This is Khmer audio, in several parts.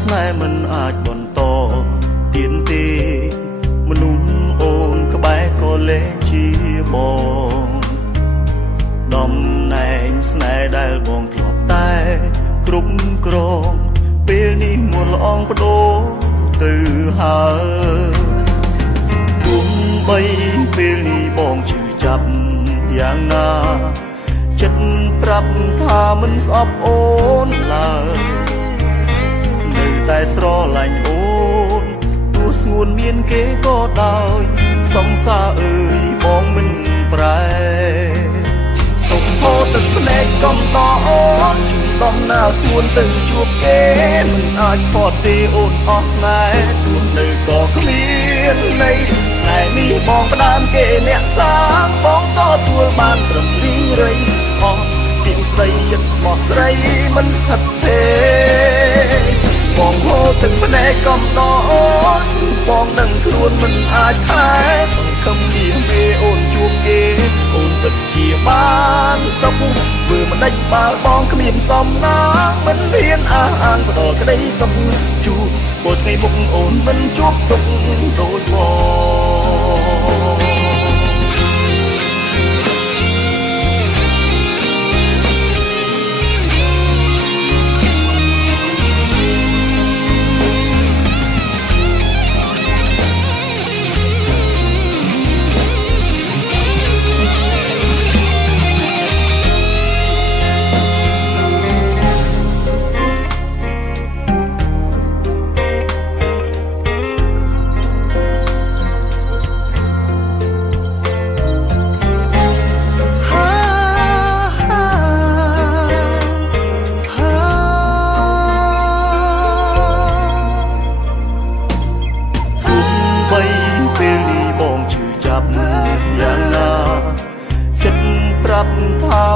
ស្នេហ៍មិនអាចបន្តទៀនទេមនុស្សអូនក្បែរក៏លែងជាបងតំណែងស្នេហ៍ដែលបងធ្លាប់តែគ្រប់គ្រងពេលនេះមុនល្អងបដូរទៅហើយទោះបីពេលនេះបងឈឺចាប់យ៉ាងណាចិត្តប្រាប់ថាមិនស្អប់អូនឡើយនៅតែស្រឡាញ់អូនទោះស្ងួនមានគេក៏ដោយសង្សារអើយបងមិនប្រែសុំហូរទឹកភ្នែកកំតអូនជុំដំណើរស្ងួនទៅជួបគេមិនអាចខត់ទេអូនអស់ស្នេហ៍ទោះនៅក៏គ្មានន័យស្នេហ៍នេះបងផ្ដើមគេអ្នកសាងបងក៏ទួលបានត្រឹមរីងរៃអស់ពីស្ដីចិត្តស្មោះស្រីមិនស្ថិតស្ថេរបងហូរទឹកភ្នែកកំតអូនបងដឹងខ្លួនមិនអាចខែសង្ឃឹមវាមេអូនជួបគេអូនពិតជាបានសុខធ្វើមិនដេចបើបងគ្មានសំណាងមិនហ៊ានអះអាងផ្ដោក្តីសុខជួបព្រោះថ្ងៃមុខអូនមិនជួបទុកដូចបង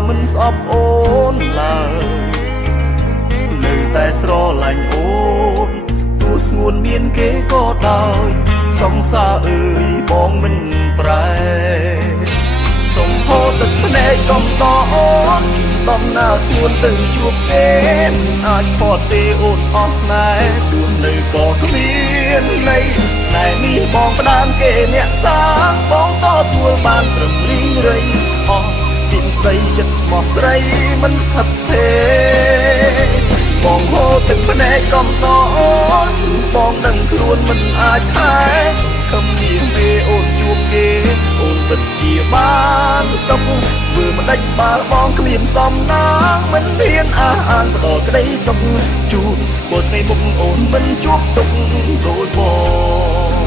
មិនស្អប់អូនឡើយនៅតែស្រឡាញ់អូនទោះស្ងួនមានគេក៏ដោយសង្សារអើយបងមិនប្រែសុំហូរទឹកភ្នែកកំតអូនជុំដំណើរស្ងួនទៅជួបគេមិនអាចខត់ទេអូនអស់ស្នេហ៍ទោះនៅក៏គ្មានន័យស្នេហ៍នេះបងផ្ដើមគេអ្នកសាងបងក៏ទួលបានត្រឹមរីងរៃអស់ពីស្ដីចិត្តស្មោះស្រីមិនស្ថិតស្ថេរបងហូរទឹកភ្នែកកំតអូនបងដឹងខ្លួនមិនអាចខែសង្ឃឹមវាមេអូនជួបគេអូនពិតជាបានសុខធ្វើមិនដេចបើបងគ្មានសំណាងមិនហ៊ានអះអាងផ្ដោក្តីសុខជួបព្រោះថ្ងៃមុខអូនមិនជួបទុកដូចបង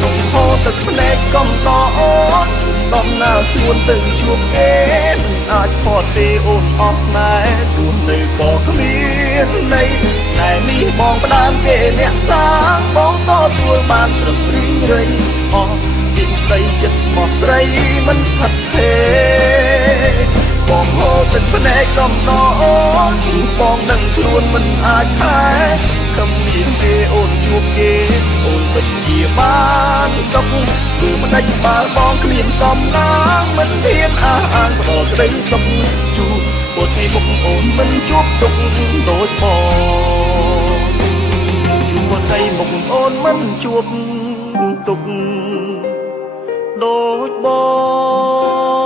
សុំហូរទឹកភ្នែកកំតអូនជុំដំណើរស្ងួនទៅជួបគេមិនអាចខត់ទេអូនអស់ស្នេហ៍ទោះនៅក៏គ្មានន័យស្នេហ៍នេះបងផ្ដើមគេអ្នកសាងបងក៏ទួលបានត្រឹមរីងរៃអស់ពីស្ដីចិត្តស្មោះស្រីមិនស្ថិតស្ថេរបងហូរទឹកភ្នែកកំតអូនបងដឹងខ្លួនមិនអាចខែសង្ឃឹមមានទេអូនជួបគេអូនពិតជាបានសុខធ្វើមិនដេចបើបងគ្មានសំណាងមិនហ៊ានអះអាងផ្ដោក្តីសុខជួបព្រោះថ្ងៃមុខអូនមិនជួបទុកដូចបងជួបព្រោះថ្ងៃមុខអូនមិនជួបទុកដូចបង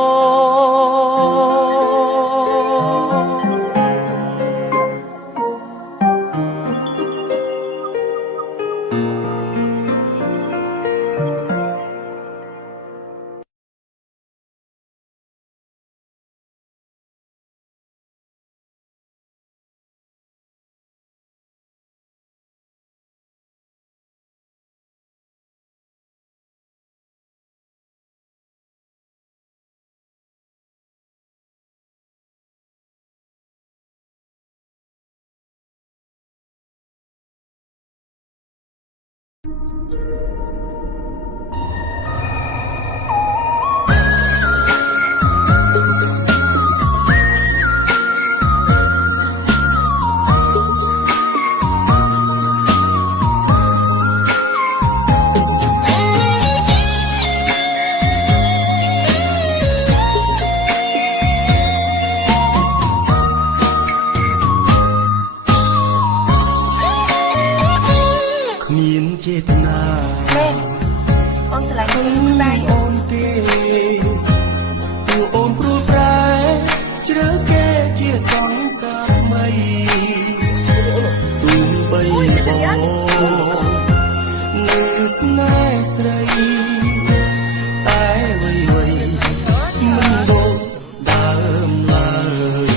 មានចេតនាអូនស្រឡាញ់គេស្ដាយអូនទេទូអូនព្រួយប្រែជ្រើគេជាសង្សារថ្មីទូបីបងនៅស្នេហ៍ស្រីតែវ័យមិនដូចដើមឡើយ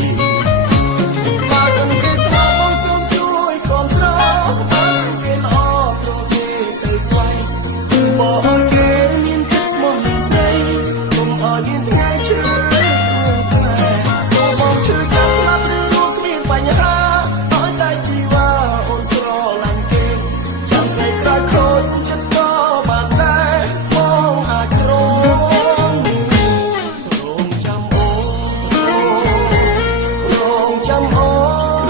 បើសិនគេស្គាល់បងសូមជួយគាំទ្របើសិនគេល្អព្រោះគេទៅថ្លៃបងឲ្យគេមានទឹកស្មោះនឹងស្ដីកុំឲ្យមានថ្ងៃជឿរួមស្នេហ៍បងជឿចាំស្លាប់ឬរស់គ្មានបញ្ហាឲ្យតែជីវ៉ាអូនស្រឡាញ់គេចាំថ្ងៃក្រោយខូចចិត្តក៏បានដែរបងអាចក្រងចាំអូនរងចាំអូន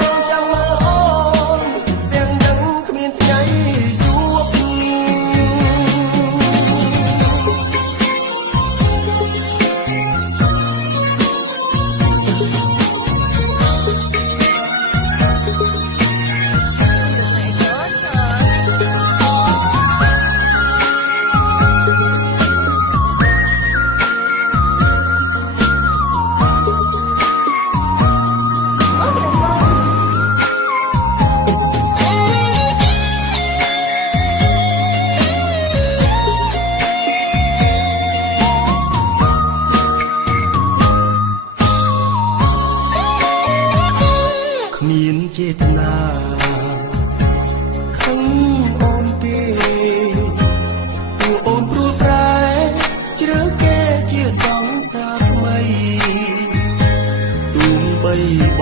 រងចាំមើលអូនទាំងនឹងគ្មានថ្ងៃជួបគ្មានចេតនាខឹងអូនទេទូអូនព្រួយប្រែជ្រើគេជាសង្សារថ្មីទូបីប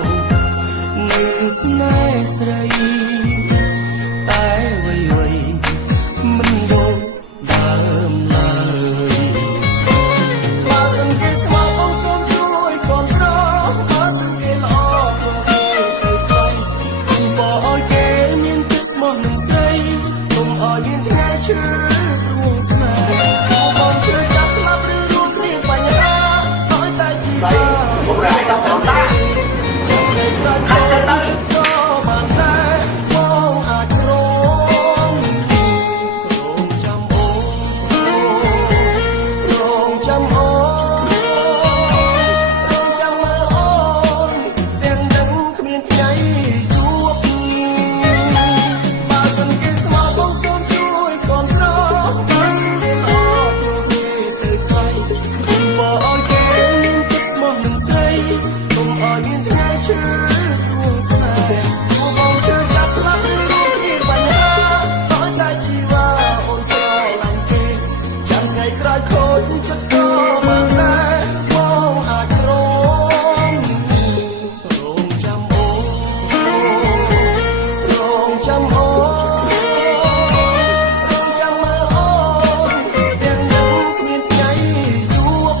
ងនៅស្នេហ៍ស្រីតែវ័យមិនដូចដើមឡើយបើសិនគេស្គាល់បងសូមជួយគាំទ្របើសិនគេល្អព្រោះគេទៅថ្លៃបងឲ្យគេមានទឹកស្មោះនឹងស្រីកុំឲ្យមានថ្ងៃជឿរួមស្នេហ៍បងជឿចាប់ស្លាប់ឬរស់គ្មានបញ្ហាឲ្យតែជីវ៉ាបងរ៉ាយដល់តាមតាអាចទៅក៏បានដែរបងអាចក្រងចាំអូនរងចាំអូនរងចាំមើលអូនទាំងនឹងគ្មានថ្ងៃជួបបើសិនគេស្គាល់បងសូមជួយគាំទ្របើសិនគេល្អព្រោះគេទៅថ្លៃបងឲ្យគេមានទឹកស្មោះនឹងស្រីកុំឲ្យមានថ្ងៃជឿរួមស្នេហ៍បងជឿចាប់ស្លាប់ឬរស់គ្មានបញ្ហាឲ្យតែជីវ៉ាអូនស្រឡាញ់គេចាំថ្ងៃក្រោយខូចចិត្តក៏បានដែរបងអាចក្រងចាំអូនរងចាំអូនរងចាំមើលអូនទាំងនឹងគ្មានថ្ងៃជួប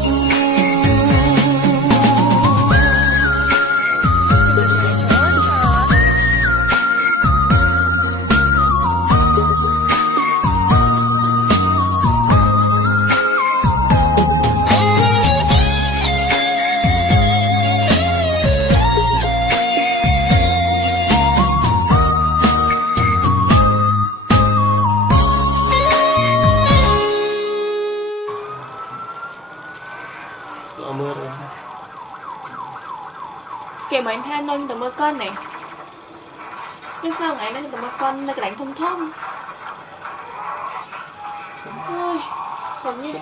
អមរគេមិនថានន់ទៅមើលកូននេះខ្ញុំស្ងឯងទៅមើលកូននៅកន្លែងធំអូយខ្ញុំនេះ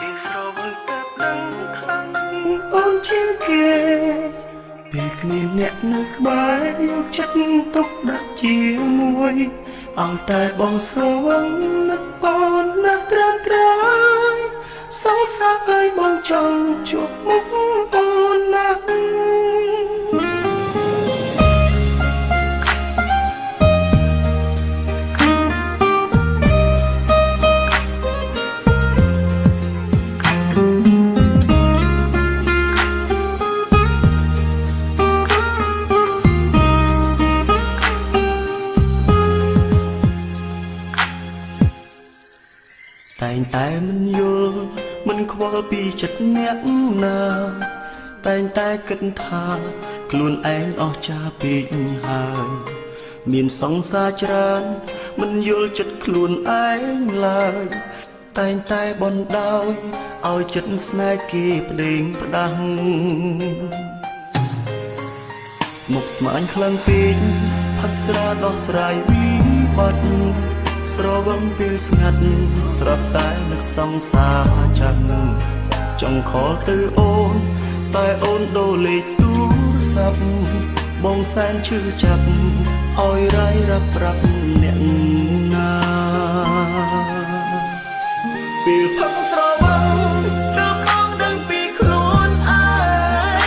ពីស្រវឹងទៅដឹងថាអូនជាគេពេលគ្មានអ្នកនៅក្បែរយកចិត្តទុកដាក់ជាមួយឲ្យតែបងស្រវឹងនឹកអូនណាស់ត្រាំត្រៃសង្សារអើយបងចង់ជួបមុខអូនណាស់ តែងតែមិនយល់មិនខ្វល់ពីចិត្តអ្នកណាតែងតែគិតថាខ្លួនឯងអស់ចាពេកហើយមានសង្សារច្រើនមិនយល់ចិត្តខ្លួនឯងឡើយតែងតែបណ្ដោយឲ្យចិត្តស្នេហ៍គេប្តេងផ្ដាំងស្មុគស្មាញខ្លាំងពេកផឹកស្រាដោះស្រាយវិបត្តិស្រវឹងពេលស្ងាត់ស្រាប់តែនឹកសង្សារចាំចង់ខលទៅអូនតែអូនដូរលេខទូរស័ព្ទបងសែនឈឺចាប់ឲ្យរាយរាប់ប្រាប់អ្នកណាពេលផឹកស្រវឹងទើបបងដឹងពីខ្លួនឯ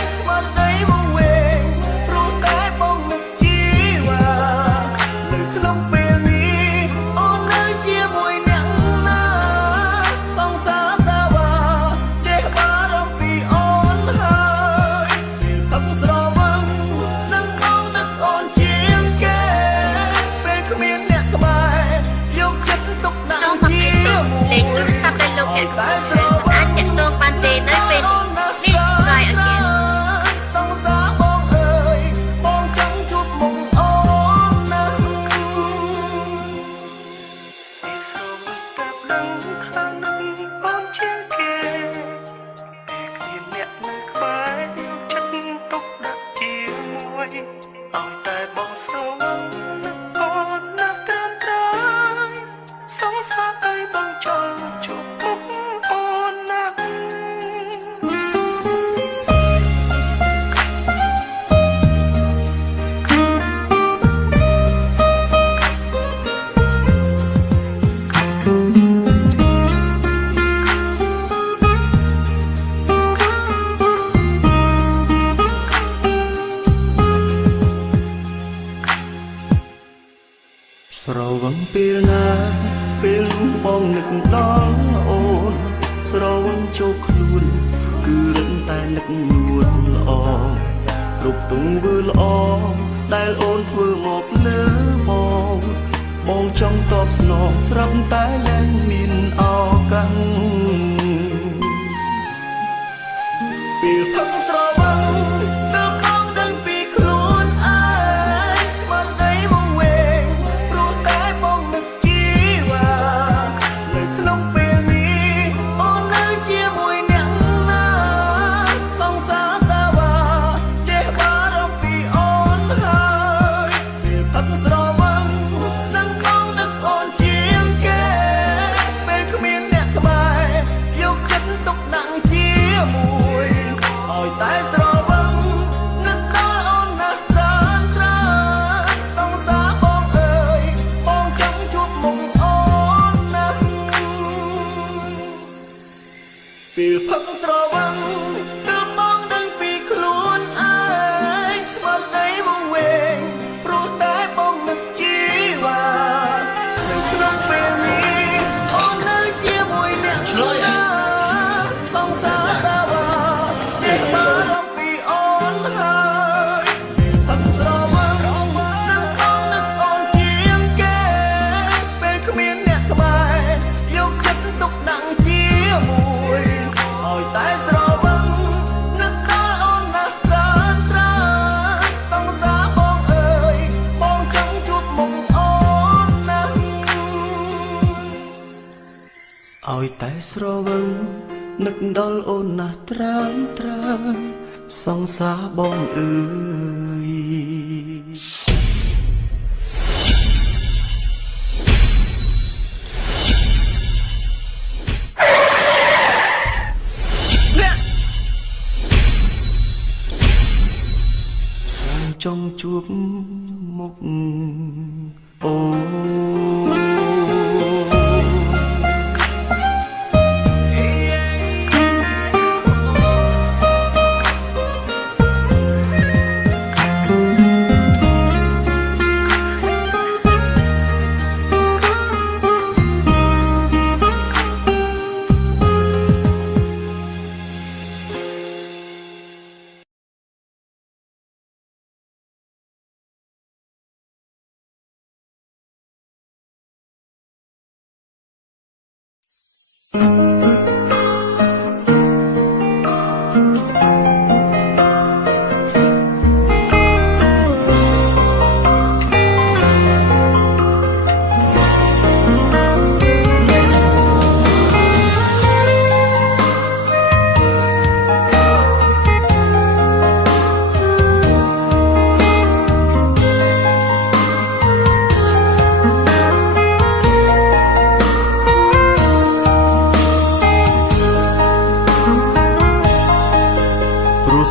ងស្មារតីមកវិញព្រោះតែបងនឹកជីវ៉ានៅក្នុងពេលនេះអូននៅជាមួយអ្នកណាសង្សារសាវ៉ាចេះបារម្ភពីអូនហើយពេលផឹកស្រវឹងនឹងបងនឹកអូនជាងគេពេលគ្មានអ្នកក្បែរយកចិត្តទុកដាក់ជាមួយតែស្រវឹងអាចអ្នកទងបានទេនៅពេលនេះស្រ័យអគារសង្សារបងអើយបងចង់ជួបមុខអូនណាស់ពីស្រវឹងតែដឹងថានឹងអូនជាងគេគ្មានអ្នកនៅក្បែរយកចិត្តទុកដាក់ជាមួយឲ្យតែបងស្រវឹងនឹងអូនណាស់ត្រឹមត្រូវសង្សារអើយបងចង់ជួបមុខអូនណាស់ស្រវឹងពេលណាពេលបងនឹកដល់អូនស្រវឹងចូលខ្លួនគឺរឹងតែនឹកនួនល្អគ្រប់ទង្វើល្អដែលអូនធ្វើមកលើបងចង់តបស្នងស្រាប់តែលែងមានឱកាសពេលផឹកស្រវឹងទើបបងដឹងពីខ្លួនឯងស្មារតីមកវិញព្រោះតែបងនឹកជីវ៉ានៅក្នុងពេលនេះអូននៅជាមួយអ្នកណាសង្សារសាវ៉ាចេះបារម្ភពីអូនហើយពេលផឹកស្រវឹងនឹងបងនឹកអូនជាងគេពេលគ្មានអ្នកក្បែរយកចិត្តទុកដាក់ជាមួយឲ្យតែស្រវឹងនឹកដល់អូនណាស់ច្រើនសង្សារបងអើយបងចង់ជួបមុខអូនណាស់ពេលផឹកស្រវឹងទើបបងដឹងពីខ្លួនឯងស្មារតីមកវិញព្រោះតែបងនឹកជីវ៉ានៅក្នុងពេលនេះអូននៅជាមួយអ្នកណាសង្សារសាវ៉ាចេះបារម្ភពីអូនហើយផឹកស្រវឹងនឹងបងនឹកអូនជាងគេពេលគ្មានអ្នកក្បែរយកចិត្តទុកដាក់ជាមួយឲ្យតែស្រវឹងនឹកដល់អូនណាស់ច្រើនសង្សារបងអើយបងចង់ជួបមុខអូនណាស់ឲ្យតែស្រវឹងនឹកដល់អូនណាស់ច្រើនសង្សារបងអើយចង់ជួបមុខអូ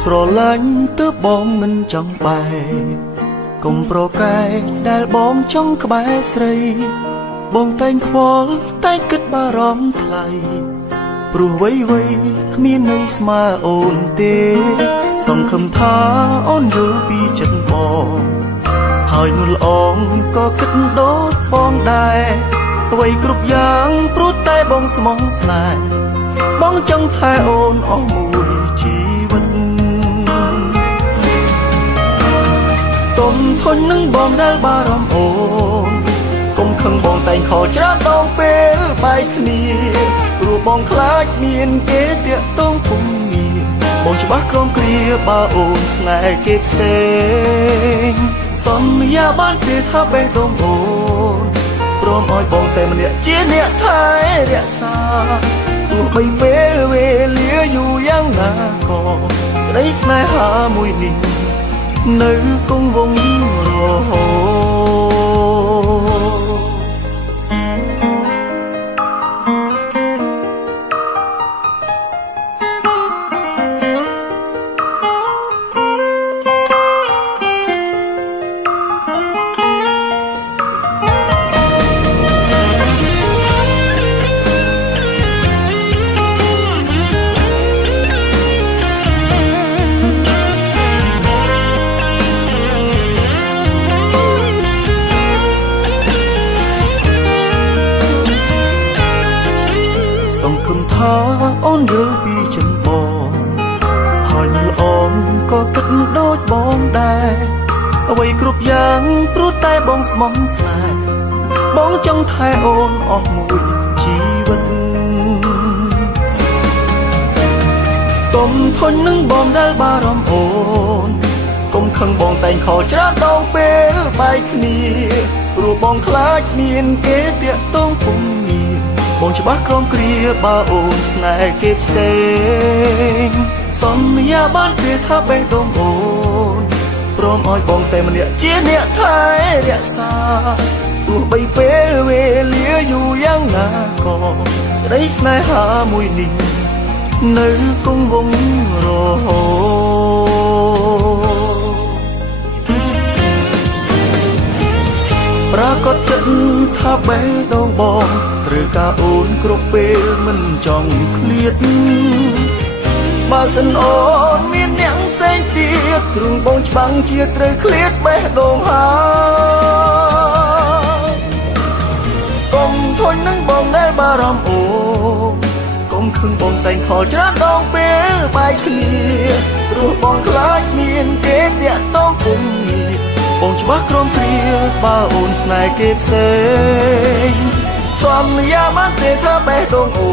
ស្រឡាញ់ទើបបងមិនចង់បែកកុំប្រកែកដែលបងចង់ក្បែរស្រីបងតែងខ្វល់តែងគិតបារម្ភថ្លៃព្រោះវ័យគ្មានន័យស្មើអូនទេសង្ឃឹមថាអូនយល់ពីចិត្តបងហើយនួនល្អងក៏គិតដូចបងដែរអ្វីគ្រប់យ៉ាងព្រោះតែបងស្មោះស្នេហ៍បងចង់ថែអូនអស់មួយជីវិតទុំធន់នឹងបងដែលបារម្ភអូនកុំខឹងបងតែងខលច្រើនដងពេលបែកគ្នាព្រោះបងខ្លាចមានគេតាក់ទងពុំមានបងច្បាស់ក្រំគ្រាបើអូនស្នេហ៍គេផ្សេងសន្យាបានពេលថាបេះដូងអូនព្រមឲ្យបងតែម្នាក់ជាអ្នកថែរក្សាទោះបីពេលវេលាយូរយ៉ាងណាក៏ក្តីស្នេហាមួយនេះនៅគង់វង្សរហូតសង្ឃឹមថាអូនយល់ពីចិត្តបងហើយល្អងក៏គិតដូចបងដែរអ្វីគ្រប់យ៉ាងព្រោះតែបងស្មោះស្នេហ៍បងចង់ថែអូនអស់មួយជីវិតទុំធន់នឹងបងដែលបារម្ភអូនកុំខឹងបងតែងខលច្រើនដងពេលបែកគ្នាព្រោះបងខ្លាចមានគេតាក់ទងពុំមានបងច្បាស់ក្រំគ្រាបើអូនស្នេហ៍គេផ្សេងសន្យាបានពេលថាបេះដូងអូនព្រមឲ្យបងតែម្នាក់ជាអ្នកថែរក្សាទោះបីពេលវេលាយូរយ៉ាងណាក៏ក្តីស្នេហាមួយនេះនៅគង់វង្សរហូតប្រាកដចិត្តថាបេះដូងបងត្រូវការអូនគ្រប់ពេលមិនចង់ឃ្លាតបើសិនអូនមានអ្នកផ្សេងទៀតទ្រង់បងច្បាំងជាត្រូវឃ្លាតបេះដូងហើយកុំធន់នឹងបងដែលបារម្ភអូកុំខឹងបងតែងខលច្រើនដងពេលបែកគ្នាព្រោះបងខ្លាចមានគេតាក់ទងពុំមានបងច្បាស់ក្រំគ្រាបើអូនស្នេហ៍គេផ្សេងសន្យាបានទេថាបេះដូងអូ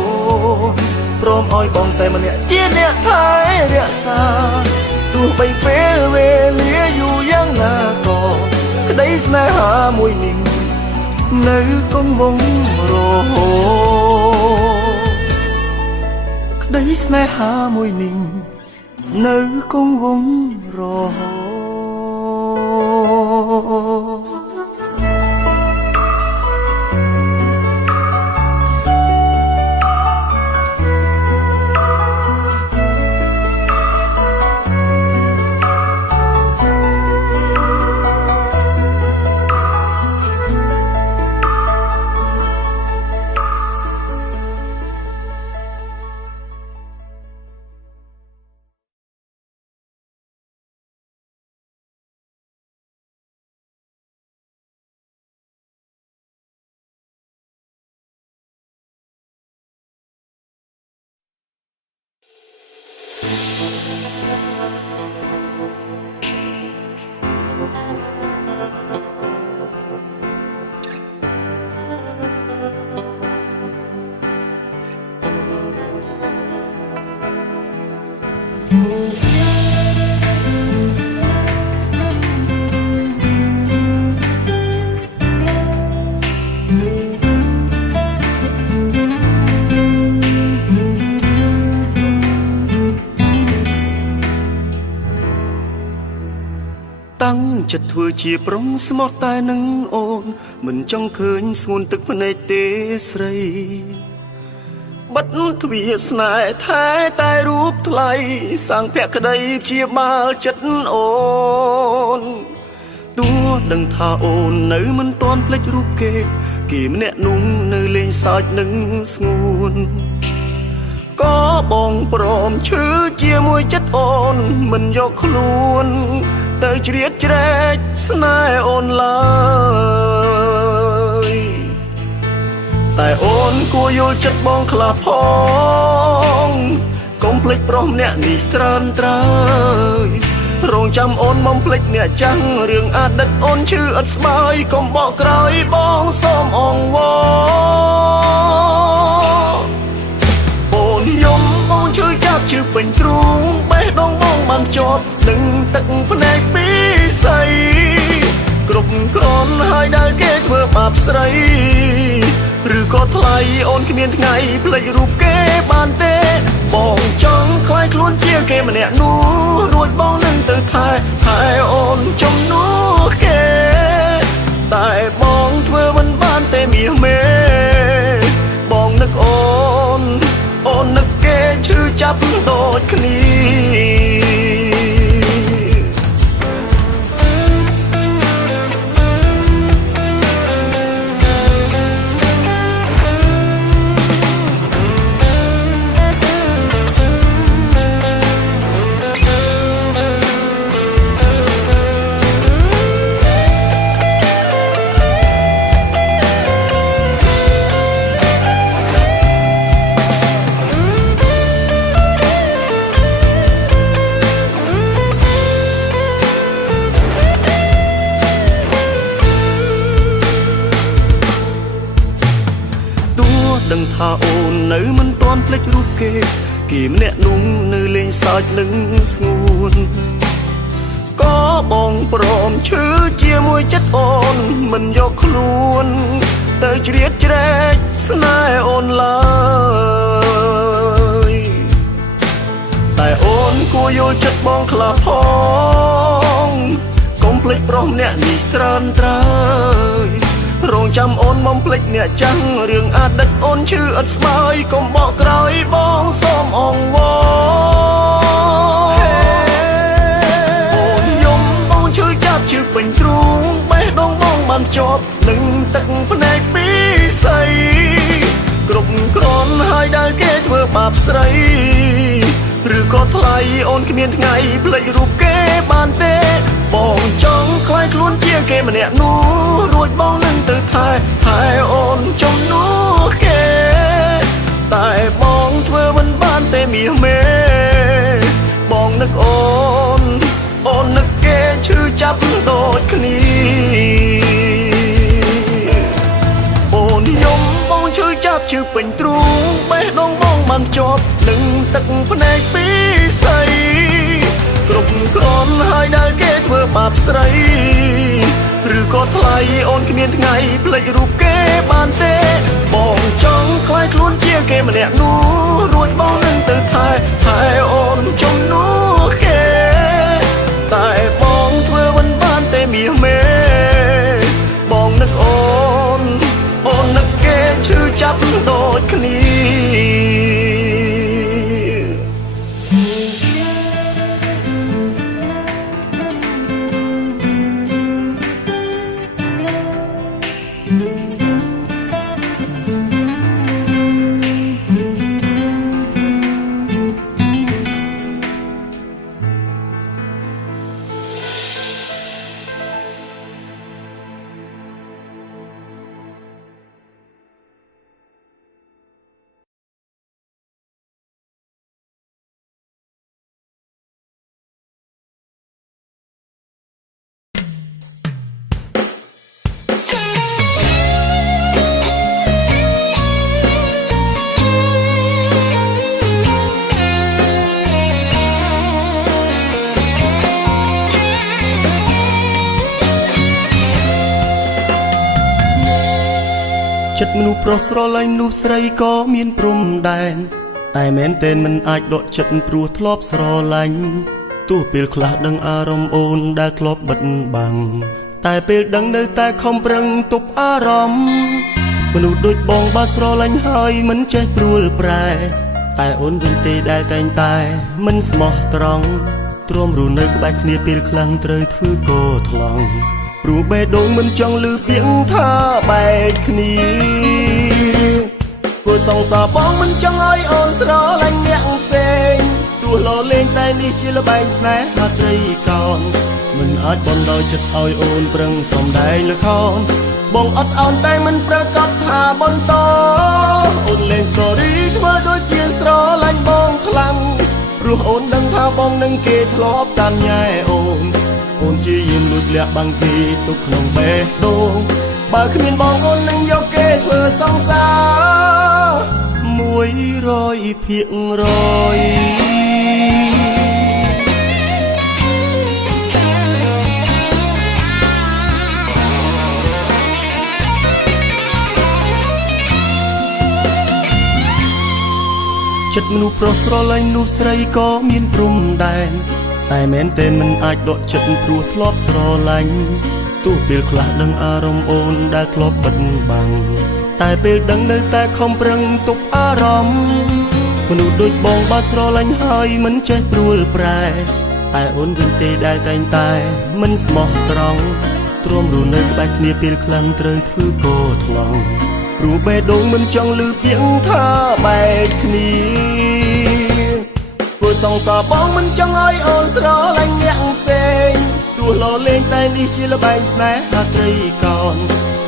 នព្រមឲ្យបងតែម្នាក់ជាអ្នកថែរក្សាទោះបីពេលវេលាយូរយ៉ាងណាក៏ក្តីស្នេហាមួយនេះនៅគង់វង្សរហូតក្តីស្នេហាមួយនេះនៅគង់វង្សរហូត ចិត្តធ្វើជាប្រុងស្មោះតែនឹងអូនមិនចង់ឃើញស្ងួនទឹកភ្នែកទេស្រីបិទទ្វារស្នេហ៍ថែតែរូបថ្លៃសាងភក្តីជាបាលចិត្តអូនទោះដឹងថាអូននៅមិនទាន់ភ្លេចរូបគេម្នាក់នោះនៅលេងសើចនឹងស្ងួនក៏បងព្រមឈឺជាមួយចិត្តអូនមិនយកខ្លួនទៅជ្រៀតជ្រែកស្នេហ៍អូនឡើយតែអូនគួរយល់ចិត្តបងខ្លះផងកុំភ្លេចប្រុសម្នាក់នេះត្រើនត្រើយរងចាំអូនបំភ្លេចអ្នកចាំងរឿងអតីតអូនឈឺអត់ស្បើយកុំបកក្រោយបងសូមអង្វរអូនយំបងឈឺចាប់ឈឺពេញទ្រូងបេះដូងបងបានជាប់នឹងទឹកភ្នែកពីស័យគ្រប់គ្រាន់ហើយដែលគេធ្វើបាបស្រីឬក៏ថ្លៃអូនគ្មានថ្ងៃភ្លេចរូបគេបានទេបងចង់ខ្លាយខ្លួនជាគេម្នាក់នោះរួចបងនឹងទៅថែអូនជំនួសគេតែបងធ្វើមិនបានទេមាសមេបងនឹកអូននឹកគេឈឺចាប់ដូចគ្នាដឹងថាអូននៅមិនទាន់ភ្លេចរូបគេម្នាក់នោះនៅលេងសើចនឹងស្ងួនក៏បងព្រមឈឺជាមួយចិត្តអូនមិនយកខ្លួនទៅជ្រៀតជ្រែកស្នេហ៍អូនឡើយតែអូនគួរយល់ចិត្តបងខ្លះផងកុំភ្លេចប្រុសម្នាក់នេះត្រើនត្រើយរងចាំអូនបំភ្លេចអ្នកចាំងរឿងអតីតអូនឈឺអត់ស្បើយកុំបកក្រោយបងសូមអង្វរអូនយំបងឈឺចាប់ឈឺពេញទ្រូងបេះដូងបងបានជាប់នឹងទឹកភ្នែកពីស័យគ្រប់គ្រាន់ហើយដែលគេធ្វើបាបស្រីឬក៏ថ្លៃអូនគ្មានថ្ងៃភ្លេចរូបគេបានទេបងចង់ខ្លាយខ្លួនជាគេម្នាក់នោះរួចបងនឹងទៅថែអូនជំនួសគេតែបងធ្វើមិនបានទេមាសមេបងនឹកអូននឹកគេឈឺចាប់ដូចគ្នាអូនយំបងឈឺចាប់ឈឺពេញទ្រូងបេះដូងបងបានជាប់នឹងទឹកភ្នែកពីស័យគ្រប់គ្រាន់ហើយដែលគេធ្វើបាបស្រីឬក៏ថ្លៃអូនគ្មានថ្ងៃភ្លេចរូបគេបានទេបងចង់ខ្លាយខ្លួនជាគេម្នាក់នោះរួចបងនឹងទៅថែអូនជំនួសគេតែបងធ្វើមិនបានទេមាសមេបងនឹកអូននឹកគេឈឺចាប់ដូចគ្នាចិត្តមនុស្សប្រុសស្រឡាញ់នោះស្រីក៏មានព្រំដែនតែមែនទែនមិនអាចដកចិត្តព្រោះធ្លាប់ស្រឡាញ់ទ ទោះពេលខ្លះដឹងអារម្មណ៍អូនដែលធ្លាប់បិទបាំងតែពេលដឹងនៅតែខំប្រឹងទប់អារម្មណ៍មនុស្សដូចបងបើស្រឡាញ់ហើយមិនចេះព្រួលប្រែតែអូនវិញទេដែលតែងតែមិនស្មោះត្រង់ទ្រាំរស់នៅក្បែរគ្នាពេលខ្លាំងត្រូវធ្វើកោថ្លង់ព្រោះបេះដូងមិនចង់លឺពាក្យថាបែកគ្នាព្រោះសង្សារបងមិនចង់ឲ្យអូនស្រឡាញ់អ្នកផ្សេងទោះលោលេងតែនេះជាល្បែងស្នេហាត្រីកោណមិនអាចបណ្ដោយចិត្តឲ្យអូនប្រឹងសំដែងល្ខោនបងអត់អោនតែមិនប្រកាសថាបន្តអូនលេង story ធ្វើដូចជាស្រឡាញ់បងខ្លាំងព្រោះអូនដឹងថាបងនឹងគេធ្លាប់តាមញ៉ែអូនជាយាមលួចលាក់បាំងគេទុកក្នុងបេះដូងបើគ្មានបងអូននឹងយកគេធ្វើសង្សារ100%ចិត្តមនុស្សប្រុសស្រឡាញ់មនុស្សស្រីក៏មានព្រំដែនតែមែនទេមិនអាចដកចិត្តព្រោះធ្លាប់ស្រឡាញ់ទោះពេលខ្លះដឹងអារម្មណ៍អូនដែលធ្លាប់បិទបាំងតែពេលដឹងនៅតែខំប្រឹងទប់អារម្មណ៍មនុស្សដូចបងបើស្រឡាញ់ហើយមិនចេះព្រួលប្រែតែអូនវិញទេដែលតែងតែមិនស្មោះត្រង់ទ្រាំរស់នៅក្បែរគ្នាពេលខ្លាំងត្រូវធ្វើកោថ្លង់ព្រោះបេះដូងមិនចង់លឺពាក្យថាបែកគ្នាព្រោះសង្សារបងមិនចង់ឲ្យអូនស្រឡាញ់អ្នកផ្សេងទោះលោលេងតែនេះជាល្បែងស្នេហាត្រីកោណ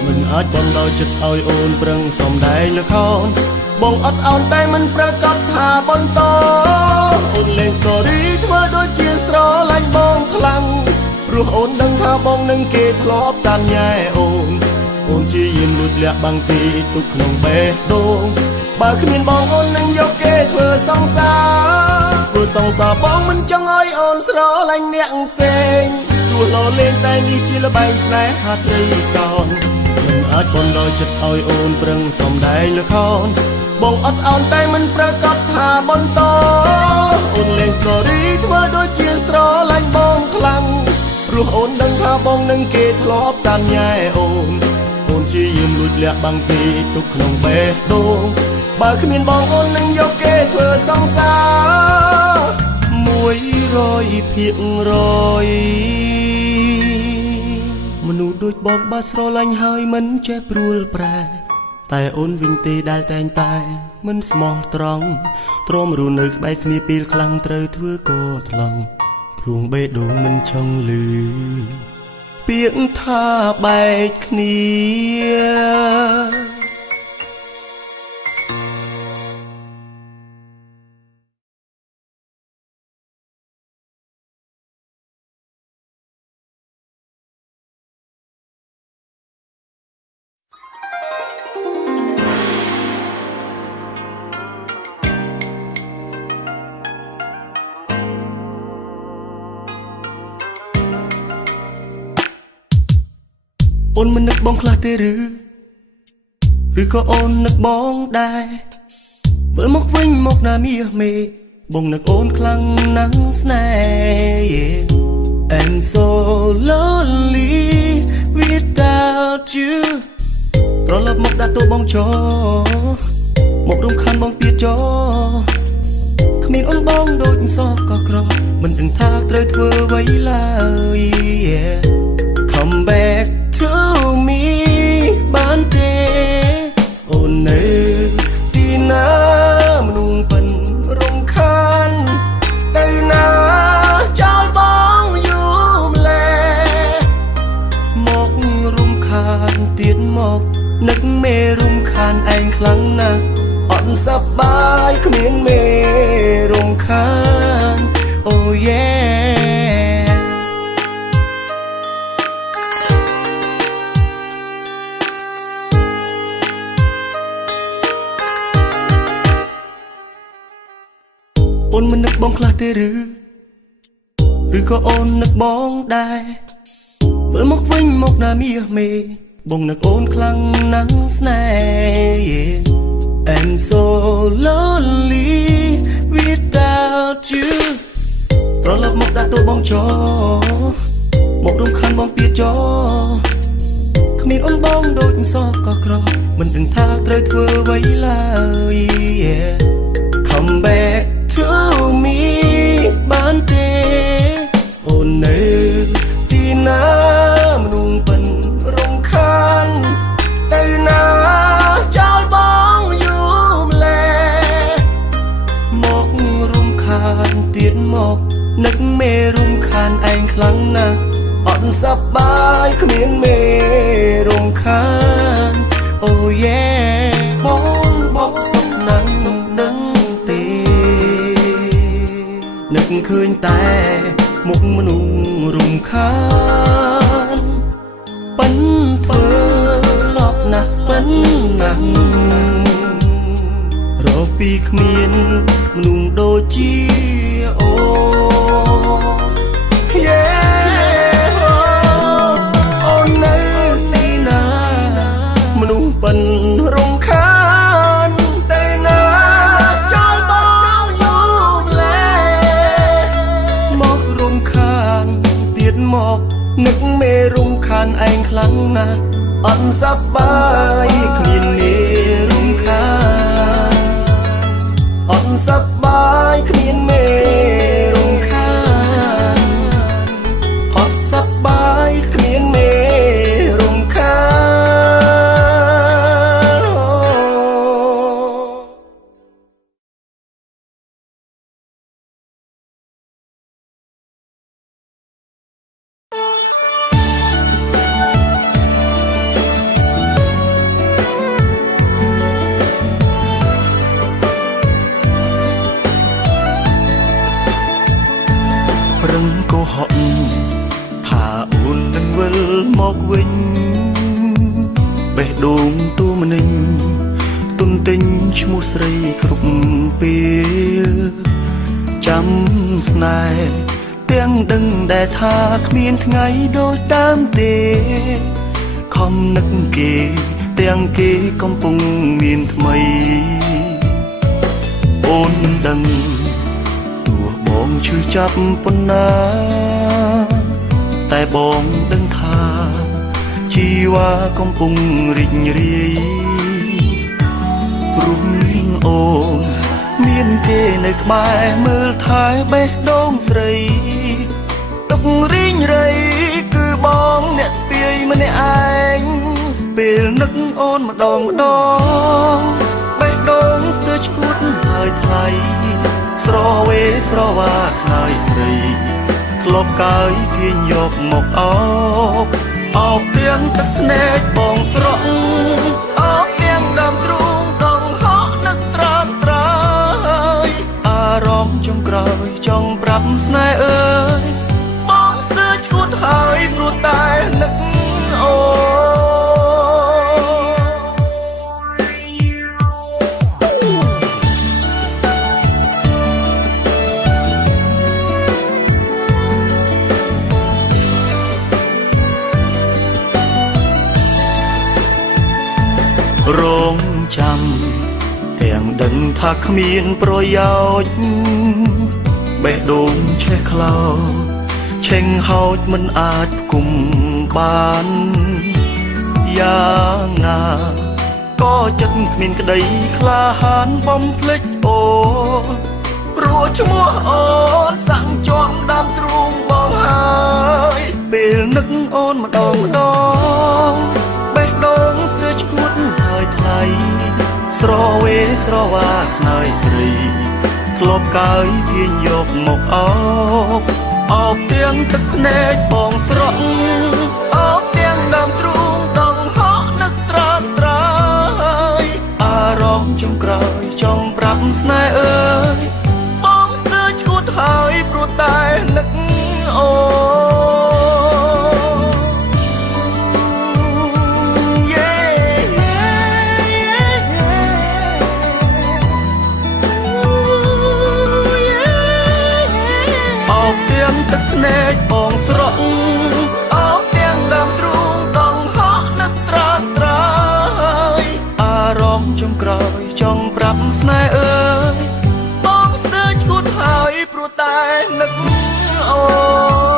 មិនអាចបណ្ដោយចិត្តឲ្យអូនប្រឹងសំដែងល្ខោនបងអត់អោនតែមិនប្រកាសថាបន្តអូនលេង story ធ្វើដូចជាស្រឡាញ់បងខ្លាំងព្រោះអូនដឹងថាបងនឹងគេធ្លាប់តាមញ៉ែអូនជាយាមលួចលាក់បាំងគេទុកក្នុងបេះដូងបើគ្មានបងអូននឹងយកគេធ្វើសង្សារព្រោះសង្សារបងមិនចង់ឲ្យអូនស្រឡាញ់អ្នកផ្សេងទោះលោលេងតែនេះជាល្បែងស្នេហាត្រីកោណមិនអាចបណ្ដោយចិត្តឲ្យអូនប្រឹងសំដែងល្ខោនបងអត់អោនតែមិនប្រកាសថាបន្តអូនលេង story ធ្វើដូចជាស្រឡាញ់បងខ្លាំងព្រោះអូនដឹងថាបងនឹងគេធ្លាប់តាមញ៉ែអូនជាយាមលួចលាក់បាំងគេទុកក្នុងបេះដូងបើគ្មានបងអូននឹងយកគេធ្វើសង្សារ100%មនុស្សដូចបងបើស្រឡាញ់ហើយមិនចេះព្រួលប្រែតែអូនវិញទេដែលតែងតែមិនស្មោះត្រង់ទ្រាំរស់នៅក្បែរគ្នាពេលខ្លាំងត្រូវធ្វើកោថ្លង់ព្រោះបេះដូងមិនចង់លឺពាក្យថាបែកគ្នាអូនមិននឹកបងខ្លះទេឬក៏អូននឹកបងដែរមើលមកវិញមកណាមាសមេបងនឹកអូនខ្លាំងណាស់ស្នេហ៍ I'm so lonely without you ត្រឡប់មកដាក់តួបងចោមករំខានបងទៀតចោគ្មានអូនបងដូចសក់ក៏ក្រមិនដឹងថាត្រូវធ្វើអ្វីឡើយ Come back to me បានទេអូននៅទីណាមនុស្សពិនរំខានទៅណាចោលបងយូរម្ល៉េះមករំខានទៀតមកនឹកមេរំខានឯងខ្លាំងណាស់អត់សប្បាយគ្មានមេរំខាន Oh yeahអូនមិននឹកបងខ្លះទេឬក៏អូននឹកបងដែរមើលមកវិញមកណាមាសមេបងនឹកអូនខ្លាំងណាស់ស្នេហ៍ I'm so lonely without you ត្រឡប់មក ដាក់ទូបងចោមករំខានបងទៀតចោគ្មានអូនបងដូចសោះក៏ក្រមិនដឹងថាត្រូវធ្វើអ្វីឡើយ Come back to me បានទេអូននៅទីណាមនុស្សពិនរំខានទៅណាចោលបងយូរម្ល៉េះមករំខានទៀតមកនឹកមេរំខានឯងខ្លាំងណាស់អត់សប្បាយគ្មានមេរំខានអូយេបងបបសុខណាស់សុខដឹងទេនឹកឃើញតែមុខមនុស្សរំខានប៉ិនធ្វើលប់ណាស់ប៉ិនណាស់រកពីគ្មានមនុស្សដូចជាអូប៉ិនរំខានតែណាចោលបងយូរម្ល៉េះមករំខានទៀតមកនឹកមេរំខានឯងខ្លាំងណាស់អត់សប្បាយគ្មានមេរំខានអត់សប្បាយគ្មានមេរំខានអត់សប្បាយគ្មានមេរំខានរឹងកុហកថាអូននឹងវិលមកវិញបេះដូងទូមនិញទុនទិញឈ្មោះស្រីគ្រប់ពេលចាំស្នេហ៍ទាំងដឹងដែលថាគ្មានថ្ងៃដូចដើមទេខំនឹកគេទាំងគេកំពុងមានថ្មីអូនដឹងបងឈឺចាប់ប៉ុណ្ណាតែបងដឹងថាជីវ៉ាកំពុងរីករាយព្រោះអូនមានគេនៅក្បែរមើលថែបេះដូងស្រីទុករីងរៃគឺបងអ្នកស្ពាយម្នាក់ឯងពេលនឹកអូនម្ដងបេះដូងស្ទើរឈួតហើយថ្លៃស្រវេស្រវាខ្នើយស្រីធ្លាប់កើយទាញយកមកអោបទាំងទឹកភ្នែកបងស្រក់អោបទាំងដើមទ្រូងដងហក់នឹកត្រានត្រើយអារម្មណ៍ចុងក្រោយចង់ប្រាប់ស្នេហ៍អើយបងស្ទើរឈួតហើយព្រោះតែនឹកអូរងចាំទាំងដឹងថាគ្មានប្រយោជន៍បេះដូងឆេះខ្លោចឆេងហោចមិនអាចគុំបានយ៉ាងណាក៏ចិត្តគ្មានក្តីក្លាហានបំភ្លេចអូនព្រោះឈ្មោះអូនសាំងជាប់ដើមទ្រូងបងហើយពេលនឹកអូនម្ដងបេះដូងស្ទើរឈួតហើយថ្លៃស្រវេស្រវាខ្នើយស្រីធ្លាប់កើយទាញយកមកអោបទាំងទឹកភ្នែកបងស្រក់អោបទាំងដើមទ្រូងដងហក់នឹកត្រានត្រើយអារម្មណ៍ចុងក្រោយចង់ប្រាប់ស្នេហ៍អើយបងស្ទើរឈួតហើយព្រោះតែនឹកអូទឹកភ្នែកបងស្រក់អោបទាំងដើមទ្រូងដងហក់នឹកត្រានត្រើយអារម្មណ៍ចុងក្រោយចង់ប្រាប់ស្នេហ៍អើយបងស្ទើរឈួតហើយព្រោះ ព្រោះតែនឹកអូ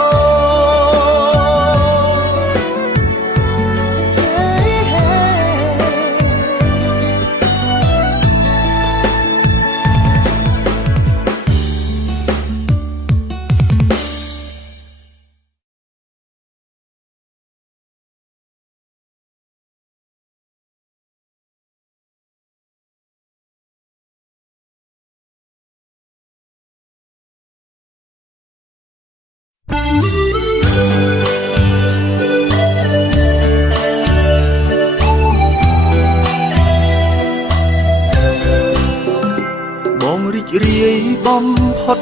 បងរីករាយបំផុត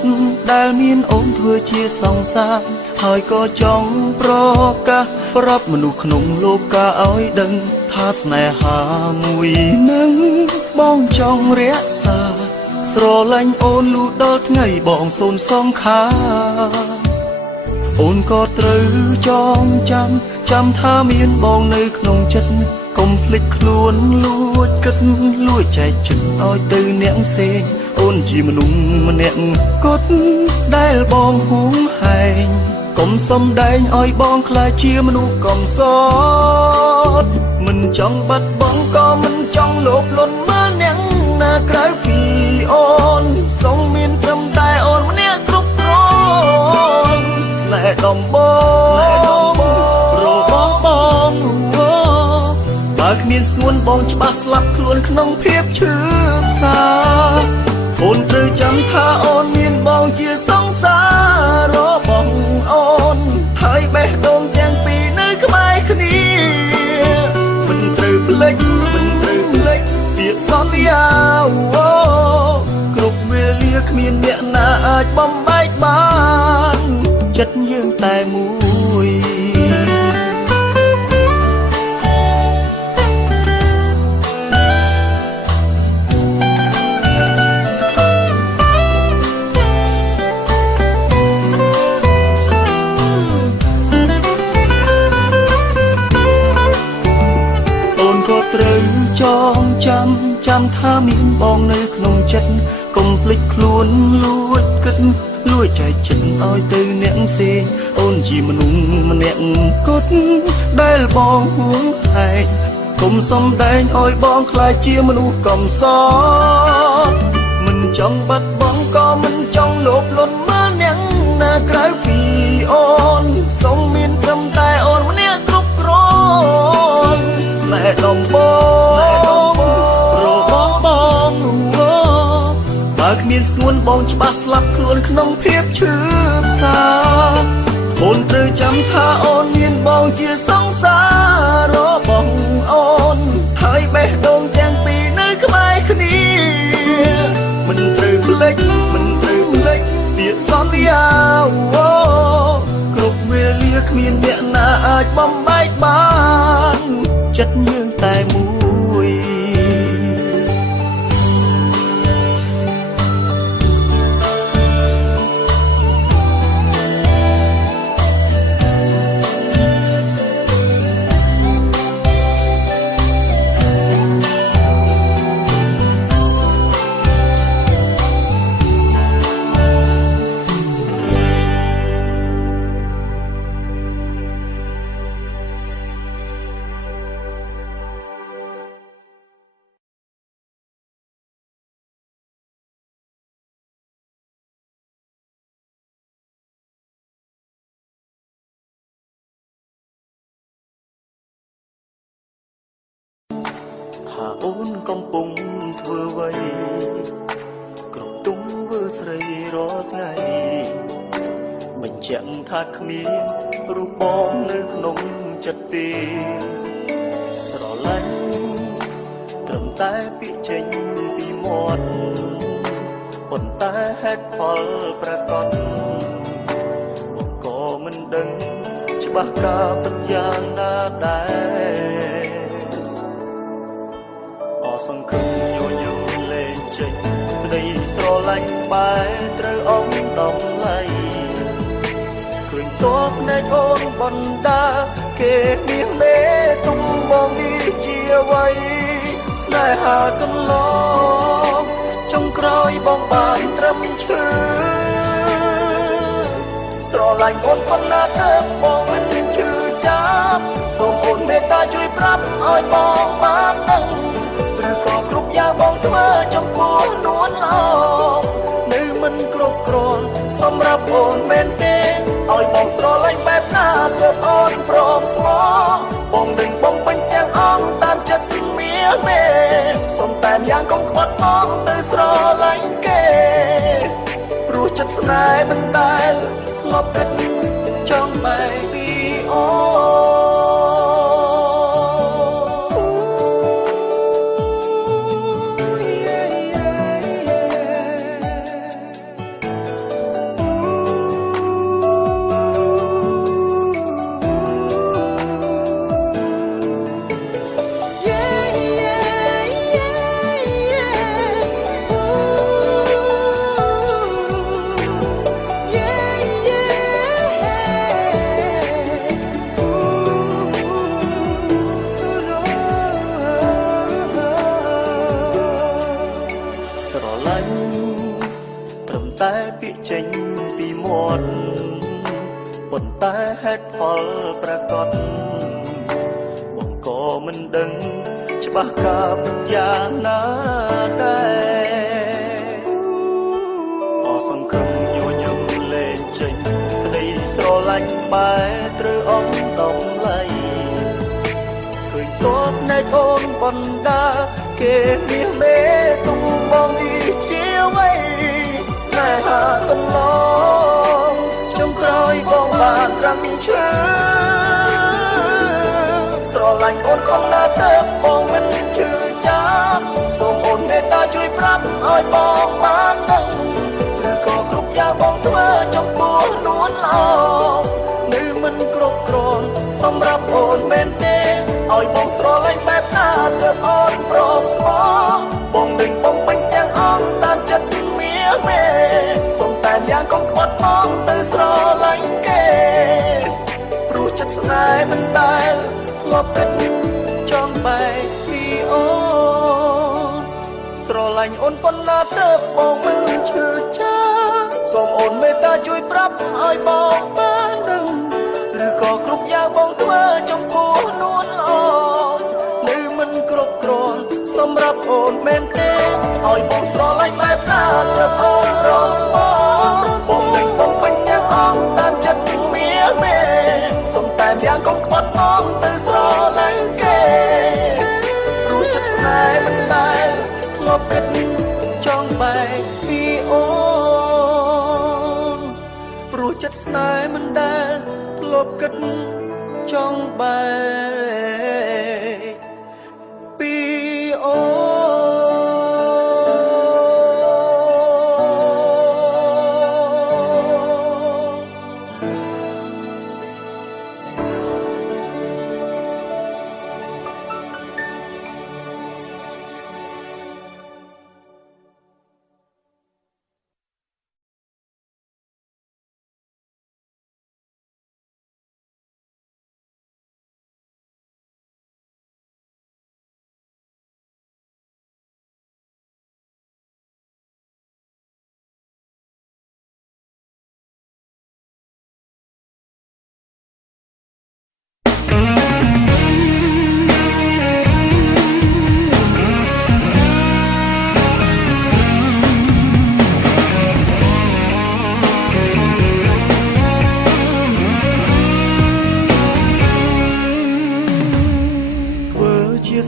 ដែលមានអូនធ្វើជាសង្សារហើយក៏ចង់ប្រកាសប្រាប់មនុស្សក្នុងលោកាឲ្យដឹងថាស្នេហាមួយនឹងបងចង់រក្សាស្រឡាញ់អូនលុះដល់ថ្ងៃបងសូនសងខាអូនក៏ត្រូវចងចាំថាមានបងនៅក្នុងចិត្តកុំភ្លេចខ្លួនលួចគិតលួចចែកចិត្តឲ្យទៅអ្នកផ្សេងអូនជាមនុស្សម្នាក់គត់ដែលបងហួងហែងកុំសំដែងឲ្យបងខ្លាចជាមនុស្សកំសត់មិនចង់បាត់បង់ក៏មិនចង់លោភលន់មើលអ្នកណាក្រៅពីអូនសូមមានត្រឹមតែអូនម្នាក់គ្រប់គ្រាន់ស្នេហ៍ដំបងរបស់បងបើគ្មានស្ងួនបងច្បាស់ស្លាប់ខ្លួនក្នុងភាពឈឺផ្សាអូនត្រូវចាំថាអូនមានបងជាសង្សាររបស់អូនហើយបេះដូងទាំងពីរនៅក្បែរគ្នាមិនត្រូវភ្លេចពាក្យសន្យាគ្រប់វេលាគ្មានអ្នកណាអាចបំបែកបានចិត្តយើងតែមួយត្រូវចងចាំថាមានបងនៅក្នុងចិត្តកុំភ្លេចខ្លួនលួចគិតលួចចែកចិត្តឲ្យទៅអ្នកផ្សេងអូនជាមនុស្សម្នាក់គត់ដែលបងហួងហែងកុំសំដែងឲ្យបងខ្លាចជាមនុស្សកំសត់មិនចង់បាត់បង់ក៏មិនចង់លោភលន់មើលអ្នកណាក្រៅពីអូនសូមមានត្រឹមតែអូនម្នាក់គ្រប់គ្រាន់ស្នេហ៍ដំបងរបស់បងបើគ្មានស្ងួនបងច្បាស់ស្លាប់ខ្លួនក្នុងភាពឈឺផ្សាអូនត្រូវចាំថាអូនមានបងជាសង្សាររបស់អូនហើយបេះដូងទាំងពីរនៅក្បែរគ្នាមិនត្រូវភ្លេចពាក្យសន្យាគ្រប់វេលាគ្មានអ្នកណាអាចបំបែកបានចិត្តយើងតែមួយថាអូនកំពុងធ្វើអ្វីគ្រប់ទុំធ្វើស្រីរាល់ថ្ងៃបញ្ជាក់ថាគ្មានរូបបងនៅក្នុងចិត្តទេស្រឡាញ់ត្រឹមតែពាក្យចេញពីមាត់ប៉ុន្តែហេតុផលប្រកបបងក៏មិនដឹងច្បាស់ការពិតយ៉ាងណាដែរសង្ឃឹមញញឹមលេងចេញក្តីស្រឡាញ់បែរត្រូវអងដំឡៃឃើញតបភ្នែកអូនបណ្ដាគេមាសមេទុំបងនេះជាអ្វីស្នេហាកន្លងចុងក្រោយបងបានត្រឹមឈឺ ឡាញ់អូនប៉ុណ្ណាទៅបងមិនឈឺចាប់សូមអូនមេត្តាជួយប្រាប់ឲ្យបងបានដឹងឬក៏គ្រប់យ៉ាងបងធ្វើចំពោះនួនឡងនៅមិនគ្រប់គ្រាន់សម្រាប់អូនមែនទេឲ្យបងស្រឡាញ់បែបណាទើបអូនព្រមស្មោះបងនឹងបំពេញទាំងអង្គតាមចិត្តមាមេសុំតែយ៉ាងកុំខ្វាត់បងទៅស្រឡាញ់គេព្រោះចិត្តស្នេហ៍មិនដែលធ្លាប់គិតចង់បែកពីអូត្រឹមតែពាក្យចេញពីមាត់ប៉ុន្តែហេតុផលប្រកបបងក៏មិនដឹងច្បាស់កាប់យ៉ាងណាដែរអសង្ឃឹមញញឹមលេងចេញក្តីស្រឡាញ់បែរត្រូវអត់តម្លៃឃើញតបណែអូនបណ្ដាគេមាសមេទុំបងនេះជាអ្វីស្នេហាសន្លងចុងក្រោយបងបានត្រឹមឈើស្រឡាញ់អូនក៏ណាស់ទៅបងមិនឈឺចាប់សូមអូនមេត្តាជួយប្រាប់ឲ្យបងបានដឹងឬក៏គ្រប់យ៉ាងបងធ្វើចំពោះនួនឡងនៅមិនគ្រប់គ្រាន់សម្រាប់អូនមែនទេឲ្យបងស្រឡាញ់បែបណាទើបអូនព្រមស្មោះបងនឹងបំពេញទាំងអង្គតាមចិត្តមាមេសុំតែយ៉ាងកុំខ្វាត់បងទៅស្រឡាញ់គេព្រោះចិត្តស្នេហ៍មិនដែលធ្លាប់គិតចង់បែកពីអូនស្រឡាញ់អូនប៉ុណ្ណាទៅបងមិនឈឺចាប់សូមអូនមេត្តាជួយប្រាប់ឲ្យបងបានដឹងឬក៏គ្រប់យ៉ាងបងធ្វើចំពោះនួនល្អនៅមិនគ្រប់គ្រាន់សម្រាប់អូនមែនទេឲ្យបងស្រឡាញ់បែបណាទើបអូនរស់ស្មោះបងនឹងបំពេញទាំងអង្គតាមចិត្តមាមេសុំតែយ៉ាងកុំខ្វាត់បងទៅស្រឡាញ់គេព្រោះចិត្តស្នេហ៍មិនដែលធ្លាប់គិតចង់បែកពីអូនព្រោះចិត្តស្នេហ៍មិនដែលធ្លាប់គិតចង់បែកពីអូ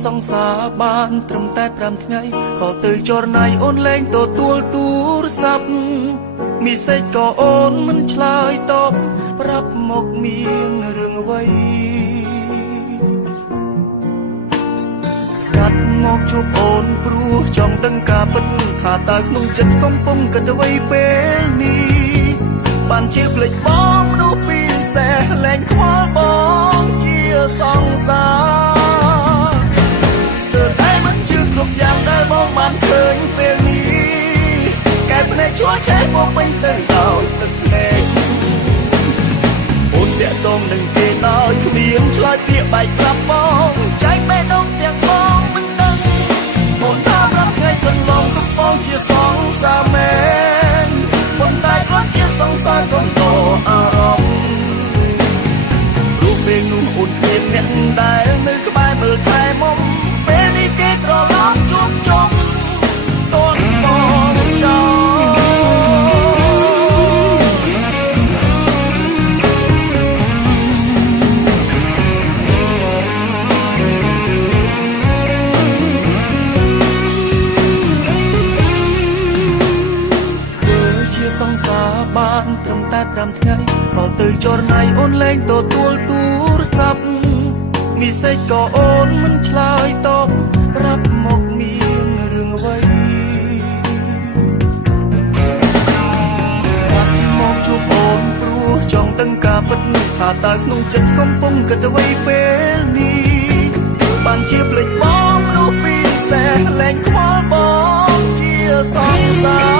សង្សារបានត្រឹមតែ5ថ្ងៃក៏ទៅចរណៃអូនលែងទទួលទូរស័ព្ទមីសេចក៏អូនមិនឆ្លើយតបប្រាប់មកមានរឿងអ្វីស្កាត់មកជួបអូនព្រោះចង់ដឹងការពិតថាតើក្នុងចិត្តកំពុងគិតអ្វីពេលនេះបានជាភ្លេចបងនោះពីសេះលែងខ្វល់បងជាសង្សារតែមិនជឿគ្រប់យ៉ាងដែលបងបានឃើញពេលនេះកែភ្នែកជួឆេះមកពេញទៅដោយទឹកភ្នែកអូនតាក់ទងនឹងគេដោយគ្មានឆ្លើយពាក្យបែកប្រាប់បងចែកបេះដូងទាំងបងមិនដឹងអូនថារាប់ថ្ងៃកន្លងកំពុងជាសង្សារមែនប៉ុន្តែគ្រាន់ជាសង្សារកំដរអារម្មណ៍ លែងទទួលទូរស័ព្ទមីសេចក៏អូនមិនឆ្លើយតបរាប់មកមានរឿងអ្វីស្ដាប់មកជួបអូនព្រោះចង់ដឹងការពិតថាតើក្នុងចិត្តកំពុងគិតអ្វីពេលនេះបានជាភ្លេចបងនោះពីសេះលែងខ្វល់បងជាសង្សារ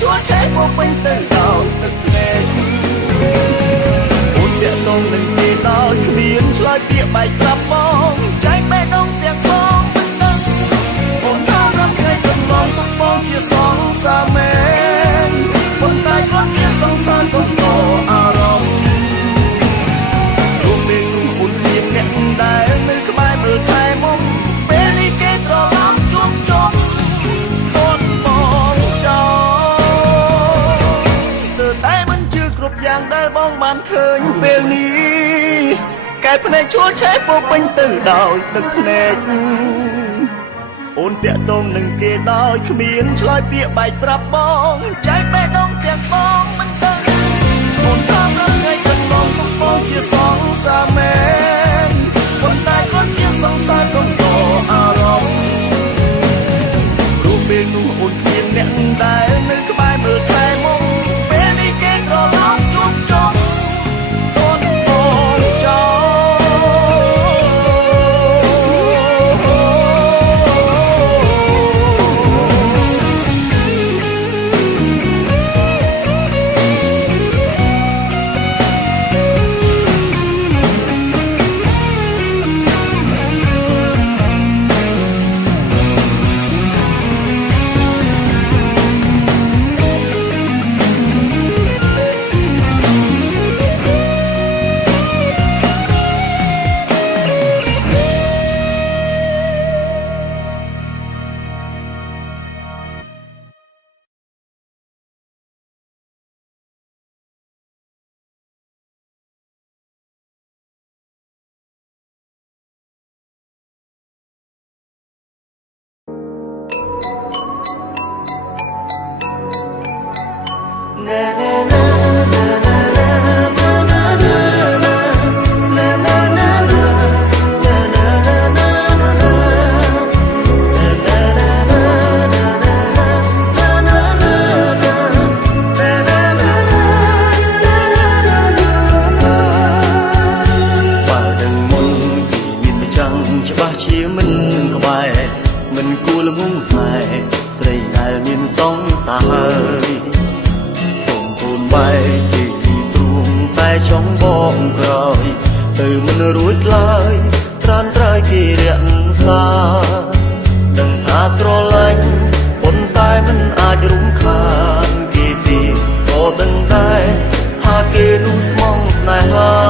chúa chế của mình từ đầu từng ngày ôn điện đông lần đi nói cứ biến chơi tiệm bài tập bóng trái mẹ đông tiền bóng mình nâng ôn thao năm ngày từng bóng tung bóng chia sóng xa men ôn tay con chia sóng xa con tổ à rong ôn mình ôn miệng nẹn đài nơi cái bài bờ thay mong bên đi kết rồi lắm chuông chông ôn bóng choอย่างได้บ้องมันเคยเป็นนี้แกพนักชั่วใช้พวกเป็นตื่นดาวตึกเนกโอนเตียตรงหนึ่งเกดอยขมิ้นชลอยเปียใบปรับบ้องใจแม่น้องเตียงบ้องมันตึงโอนทำแล้วไงกันบ้องต้องบ้องเชียร์สองสามแมนคนตายคนเชียร์สองสายต้องโตอารมณ์รูปเป็นนุ่มโอนเขียนแน่นได้นึกก็ใบมือไทยมงเป็นอีเกตรอล้อมจุกจงต้นโอนจอหาเกดูสมองสนายหา